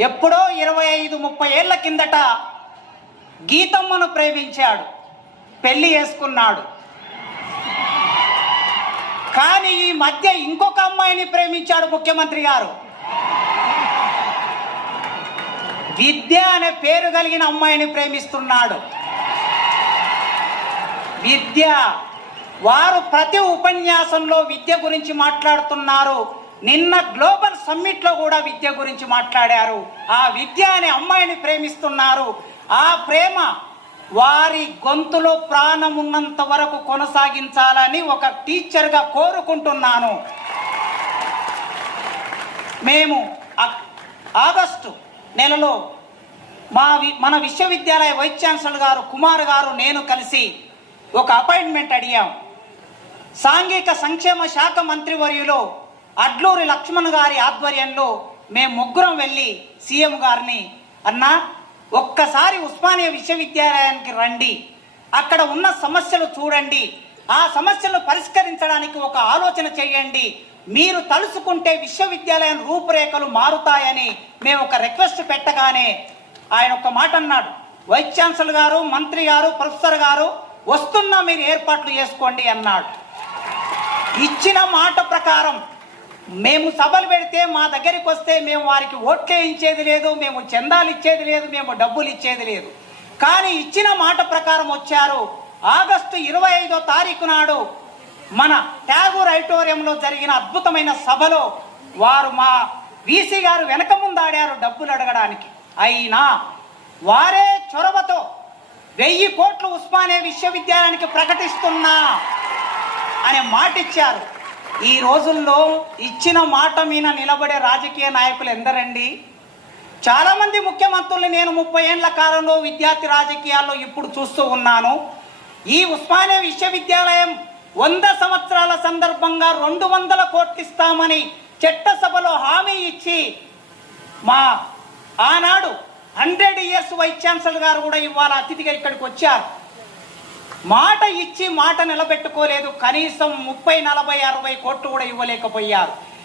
ఎప్పుడో ఇరవై ఐదు ముప్పై ఏళ్ళ కిందట గీతమ్మను ప్రేమించాడు పెళ్ళి చేసుకున్నాడు. కానీ ఈ మధ్య ఇంకొక అమ్మాయిని ప్రేమించాడు ముఖ్యమంత్రి గారు. విద్య అనే పేరు కలిగిన అమ్మాయిని ప్రేమిస్తున్నాడు. విద్య వారు ప్రతి ఉపన్యాసంలో విద్య గురించి మాట్లాడుతున్నారు. నిన్న గ్లోబల్ సమ్మిట్లో కూడా విద్య గురించి మాట్లాడారు. ఆ విద్య అనే అమ్మాయిని ప్రేమిస్తున్నారు. ఆ ప్రేమ వారి గొంతులో ప్రాణం ఉన్నంత వరకు కొనసాగించాలని ఒక టీచర్గా కోరుకుంటున్నాను. మేము ఆగస్టు నెలలో మా వి- మన విశ్వవిద్యాలయ వైస్ ఛాన్సలర్ గారు కుమార్ గారు నేను కలిసి ఒక అపాయింట్మెంట్ అడిగాం. సాంఘిక సంక్షేమ శాఖ మంత్రివర్యులో అడ్లూరి లక్ష్మణ్ గారి ఆధ్వర్యంలో మేము ముగ్గురం వెళ్ళి సీఎం గారిని అన్నా ఒక్కసారి ఉస్మానియా విశ్వవిద్యాలయానికి రండి. అక్కడ ఉన్న సమస్యలు చూడండి. ఆ సమస్యలు పరిష్కరించడానికి ఒక ఆలోచన చేయండి. మీరు తలుసుకుంటే విశ్వవిద్యాలయం రూపురేఖలు మారుతాయని మేము ఒక రిక్వెస్ట్ పెట్టగానే ఆయన ఒక మాట అన్నాడు. వైస్ ఛాన్సలర్ గారు మంత్రి గారు ప్రొఫెసర్ గారు వస్తున్నా మీరు ఏర్పాట్లు చేసుకోండి అన్నాడు. ఇచ్చిన మాట ప్రకారం మేము సభలు పెడితే మా దగ్గరికి వస్తే మేము వారికి ఓట్లు వేయించేది లేదు మేము చందాలు ఇచ్చేది లేదు మేము డబ్బులు ఇచ్చేది లేదు. కానీ ఇచ్చిన మాట ప్రకారం వచ్చారు. ఆగస్టు ఇరవై ఐదో తారీఖు నాడు మన ట్యాగూర్ ఆడిటోరియంలో జరిగిన అద్భుతమైన సభలో వారు మా వీసీ గారు వెనక ముందాడారు డబ్బులు అడగడానికి. అయినా వారే చొరవతో వెయ్యి కోట్లు ఉస్మానియా విశ్వవిద్యాలయానికి ప్రకటిస్తున్నా అనే మాట ఇచ్చారు ఈ రోజుల్లో ఇచ్చిన మాట మీద నిలబడే రాజకీయ నాయకులు ఎందరండి? చాలామంది ముఖ్యమంత్రుల్ని ముఖ్యమంత్రులు నేను ముప్పై ఏళ్ళ కాలంలో విద్యార్థి రాజకీయాల్లో ఇప్పుడు చూస్తూ ఉన్నాను. ఈ ఉస్మానియా విశ్వవిద్యాలయం వంద సంవత్సరాల సందర్భంగా రెండు వందల కోట్లు ఇస్తామని చట్టసభలో హామీ ఇచ్చి మా ఆనాడు హండ్రెడ్ ఇయర్స్ వైస్ ఛాన్సలర్ గారు కూడా ఇవాళ అతిథిగా ఇక్కడికి వచ్చారు. మాట ఇచ్చి మాట నిలబెట్టుకోలేదు. కనీసం ముప్పై నలభై అరవై కోట్లు కూడా ఇవ్వలేకపోయారు.